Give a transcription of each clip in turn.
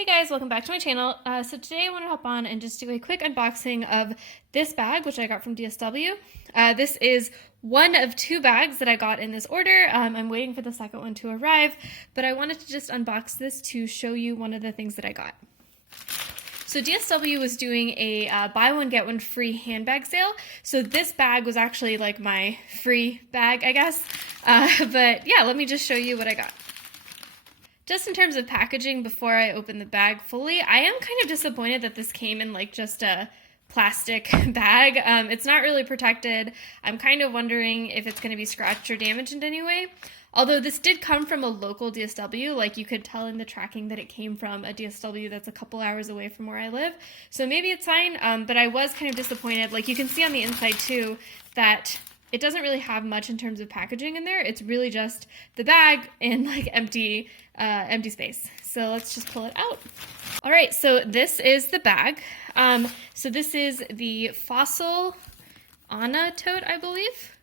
Hey guys, welcome back to my channel. So today I want to hop on and just do a quick unboxing of this bag, which I got from DSW. This is one of two bags that I got in this order. I'm waiting for the second one to arrive, but I wanted to just unbox this to show you one of the things that I got. So DSW was doing a buy one get one free handbag sale. So this bag was actually like my free bag, I guess. But yeah, let me just show you what I got. Just in terms of packaging, before I open the bag fully, I am kind of disappointed that this came in like just a plastic bag. It's not really protected. I'm kind of wondering if it's going to be scratched or damaged in any way. Although this did come from a local DSW, like you could tell in the tracking that it came from a DSW that's a couple hours away from where I live. So maybe it's fine, but I was kind of disappointed. Like you can see on the inside too that it doesn't really have much in terms of packaging in there. It's really just the bag and like empty space. So let's just pull it out. All right, so this is the bag. So this is the Fossil Ana Tote, I believe.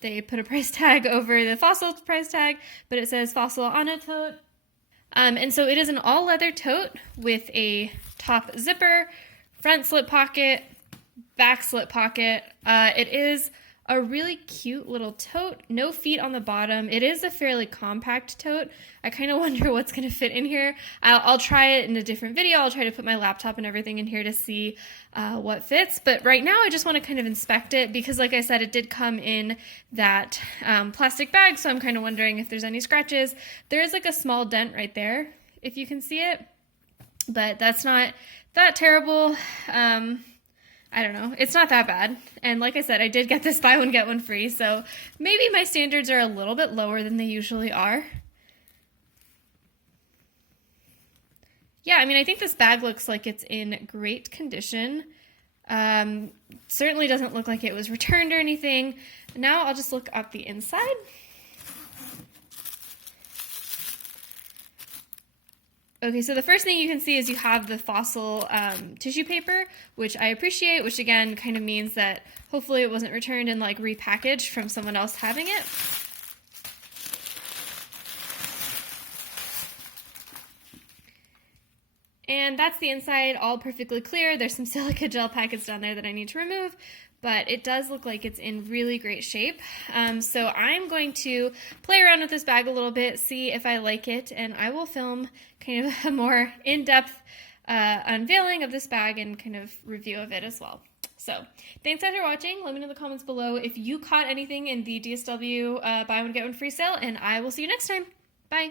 They put a price tag over the Fossil price tag, but it says Fossil Ana Tote. And so it is an all leather tote with a top zipper, front slip pocket, back slip pocket. It is a really cute little tote, no feet on the bottom. It is a fairly compact tote. I kind of wonder what's going to fit in here. I'll try it in a different video. I'll try to put my laptop and everything in here to see what fits. But right now I just want to kind of inspect it because like I said, it did come in that plastic bag. So I'm kind of wondering if there's any scratches. There is like a small dent right there, if you can see it, but that's not that terrible. I don't know. It's not that bad. And like I said, I did get this buy one get one free, so maybe my standards are a little bit lower than they usually are. Yeah, I mean, I think this bag looks like it's in great condition. Certainly doesn't look like it was returned or anything. Now I'll just look up the inside. Okay, so the first thing you can see is you have the Fossil tissue paper, which I appreciate, which again kind of means that hopefully it wasn't returned and like repackaged from someone else having it. And that's the inside, all perfectly clear. There's some silica gel packets down there that I need to remove, but it does look like it's in really great shape. So I'm going to play around with this bag a little bit, see if I like it, and I will film kind of a more in-depth unveiling of this bag and kind of review of it as well. So thanks guys for watching. Let me know in the comments below if you caught anything in the DSW buy one get one free sale, and I will see you next time. Bye.